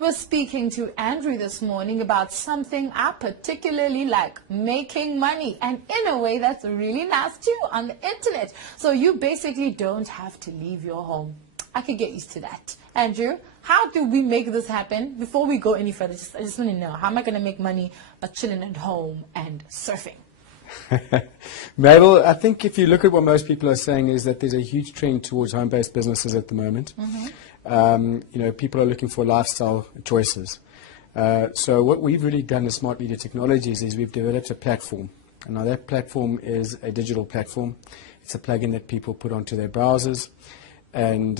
We're speaking to Andrew this morning about something I particularly like, making money, and in a way that's really nice too, on the internet. So you basically don't have to leave your home. I could get used to that. Andrew, how do we make this happen? Before we go any further, I just want to know, how am I going to make money by chilling at home and surfing? Mabel, I think if you look at what most people are saying is that there's a huge trend towards home-based businesses at the moment. People are looking for lifestyle choices. So what we've really done as Smart Media Technologies is we've developed a platform. And now that platform is a digital platform. It's a plugin that people put onto their browsers. And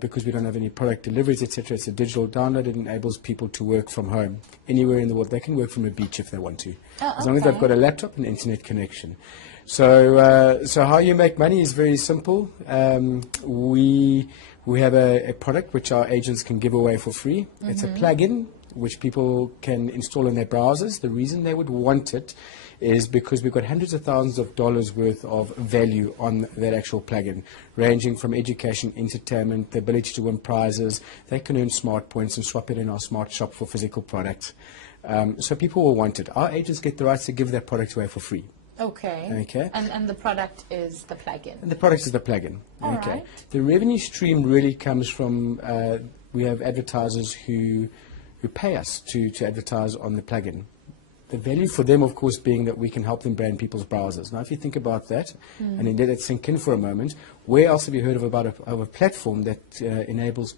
because we don't have any product deliveries, etc., it's a digital download. It enables people to work from home anywhere in the world. They can work from a beach if they want to, as long as they've got a laptop and internet connection. So how you make money is very simple. We have a product which our agents can give away for free. It's a plugin which people can install in their browsers. The reason they would want it is because we've got hundreds of thousands of dollars worth of value on that actual plugin, ranging from education, entertainment, the ability to win prizes. They can earn smart points and swap it in our smart shop for physical products. So people will want it. Our agents get the rights to give that product away for free. Okay. And the product is the plugin. And the product is the plugin. All right. The revenue stream really comes from, we have advertisers who pay us to advertise on the plugin. The value for them, of course, being that we can help them brand people's browsers. Now, if you think about that and then let it sink in for a moment, where else have you heard of a platform that enables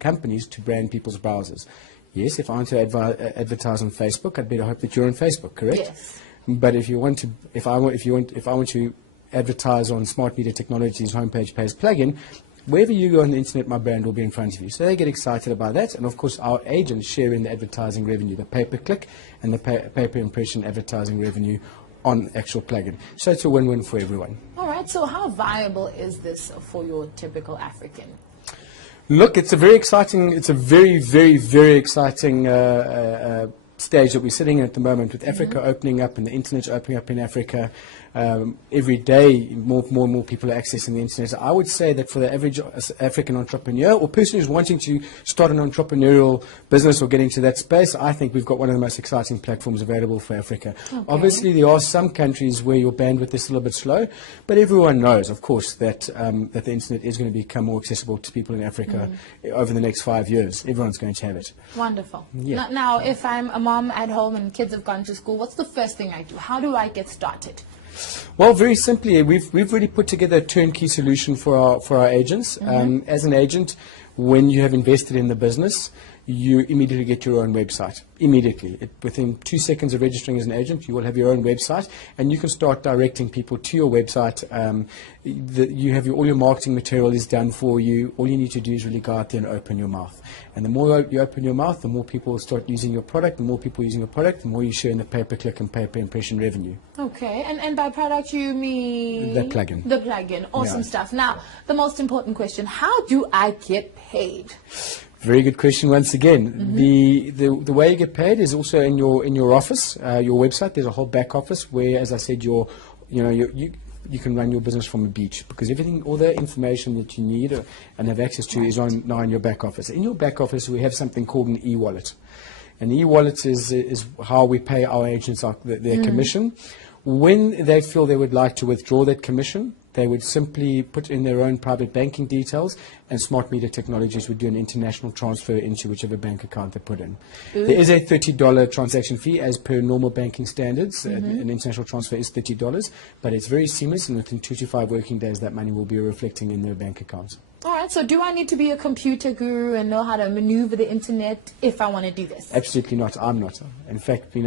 companies to brand people's browsers? Yes, if I want to advertise on Facebook, I'd better hope that you're on Facebook, correct? Yes. But if I want to advertise on Smart Media Technologies homepage pays plugin, wherever you go on the internet, my brand will be in front of you. So they get excited about that. And of course, our agents share in the advertising revenue, the pay-per-click and the pay-per-impression advertising revenue on actual plugin. So it's a win-win for everyone. All right. So how viable is this for your typical African? Look, it's a very exciting, it's a very, very, very exciting stage that we're sitting in at the moment, with Africa opening up and the internet opening up in Africa. Every day, more and more people are accessing the internet. I would say that for the average African entrepreneur or person who's wanting to start an entrepreneurial business or get into that space, I think we've got one of the most exciting platforms available for Africa. Okay. Obviously, there are some countries where your bandwidth is still a bit slow, but everyone knows, of course, that that the internet is going to become more accessible to people in Africa over the next 5 years. Everyone's going to have it. Wonderful. Yeah. Now, if I'm a mom at home and kids have gone to school, what's the first thing I do? How do I get started? Well, very simply, we've really put together a turnkey solution for our agents. As an agent, when you have invested in the business, you immediately get your own website. Immediately. Within 2 seconds of registering as an agent, you will have your own website, and you can start directing people to your website. You have all your marketing material is done for you. All you need to do is really go out there and open your mouth. And the more you open your mouth, the more people will start using your product. The more people using your product, the more you share in the pay-per-click and pay-per-impression revenue. Okay. And by product, you mean? The plugin. The plugin. Awesome stuff. Now, the most important question, how do I get paid? Very good question once again. The way you get paid is also in your office, your website. There's a whole back office where, as I said, you can run your business from a beach, because all the information that you need and have access to is now in your back office. In your back office, we have something called an e-wallet. An e-wallet is how we pay our agents their commission. When they feel they would like to withdraw that commission, they would simply put in their own private banking details, and Smart Media Technologies would do an international transfer into whichever bank account they put in. There is a $30 transaction fee as per normal banking standards. An international transfer is $30, but it's very seamless, and within 2 to 5 working days that money will be reflecting in their bank accounts. All right, so do I need to be a computer guru and know how to maneuver the internet if I want to do this? Absolutely not. I'm not. In fact, we've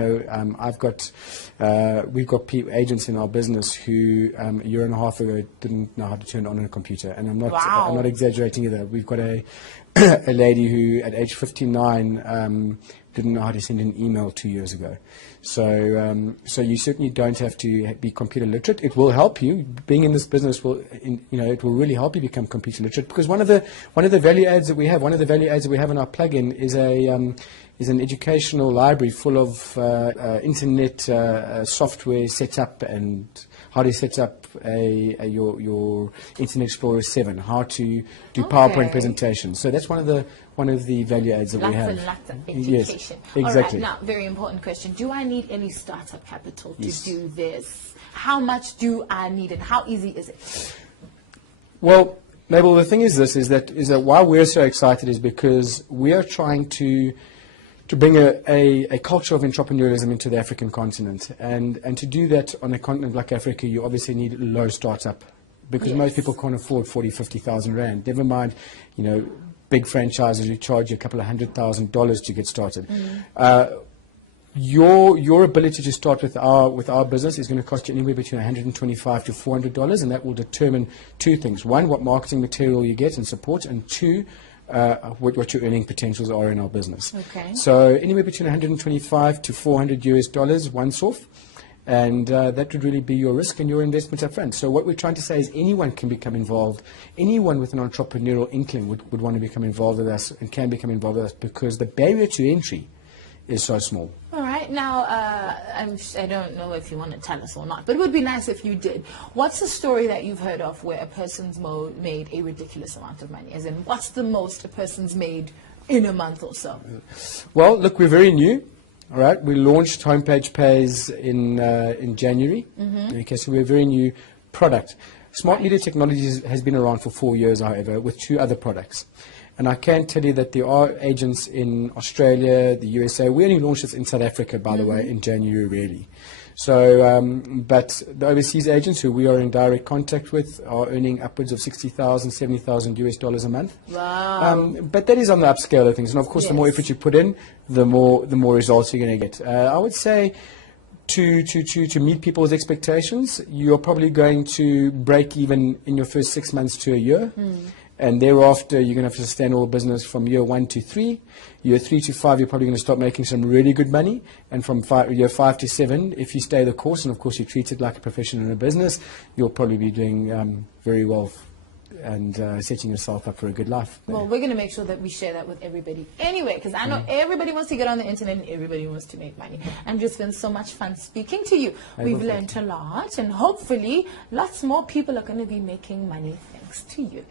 got agents in our business who a year and a half ago didn't know how to turn on a computer, and I'm not exaggerating either. We've got a lady who at age 59 didn't know how to send an email 2 years ago. So you certainly don't have to be computer literate. It will help you. Being in this business it will really help you become computer literate, because one of the value adds that we have in our plugin is an educational library full of internet software setup and how to set up your Internet Explorer 7, how to do Okay. PowerPoint presentations. So that's one of the value adds that we Lots have. and lots of Yes, education. exactly. All right, now, very important question. Do I need any startup capital to Yes. do this? How much do I need and how easy is it? Well, Mabel, the thing is that why we're so excited is because we are trying to bring a culture of entrepreneurialism into the African continent. And to do that on a continent like Africa, you obviously need low startup because Yes. most people can't afford 40, 50,000 rand. Never mind, big franchises who charge you a couple of $100,000 to get started. Your ability to start with our business is going to cost you anywhere between $125 to $400, and that will determine two things: one, what marketing material you get and support, and two, what your earning potentials are in our business. Okay. So anywhere between $125 to $400 once off, and that would really be your risk and your investment up front. So what we're trying to say is anyone can become involved. Anyone with an entrepreneurial inkling would want to become involved with us and can become involved with us because the barrier to entry is so small. All right, now, I don't know if you want to tell us or not, but it would be nice if you did. What's a story that you've heard of where a person's made a ridiculous amount of money? As in, what's the most a person's made in a month or so? Well, look, we're very new. All right, we launched Homepage Pays in January. Okay, so we're a very new product. Smart Media Technologies has been around for 4 years, however, with 2 other products. And I can tell you that there are agents in Australia, the USA. We only launched this in South Africa, by the way, in January, really. So, but the overseas agents who we are in direct contact with are earning upwards of $60,000, $70,000 a month. Wow. But that is on the upscale of things. And of course, the more Yes. effort you put in, the more results you're going to get. I would say to meet people's expectations, you're probably going to break even in your first 6 months to a year. And thereafter, you're going to have to sustain all business from year 1 to 3. Year 3 to 5, you're probably going to start making some really good money. And from year 5 to 7, if you stay the course, and of course you treat it like a professional in a business, you'll probably be doing very well and setting yourself up for a good life. Well, we're going to make sure that we share that with everybody anyway, because I know everybody wants to get on the internet and everybody wants to make money. And it's been so much fun speaking to you. We've learned a lot, and hopefully lots more people are going to be making money thanks to you.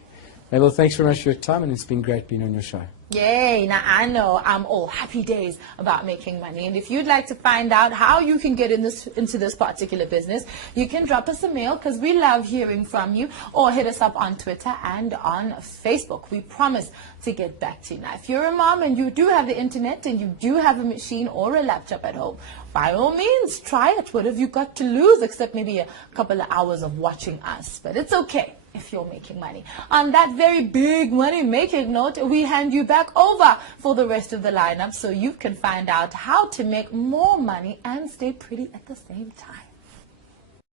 Mabel, thanks very much for your time, and it's been great being on your show. Yay! Now I know I'm all happy days about making money, and if you'd like to find out how you can get into this particular business, you can drop us a mail because we love hearing from you, or hit us up on Twitter and on Facebook. We promise to get back to you. Now, if you're a mom and you do have the internet and you do have a machine or a laptop at home, by all means, try it. What have you got to lose except maybe a couple of hours of watching us? But it's okay if you're making money. On that very big money-making note, we hand you back over for the rest of the lineup so you can find out how to make more money and stay pretty at the same time.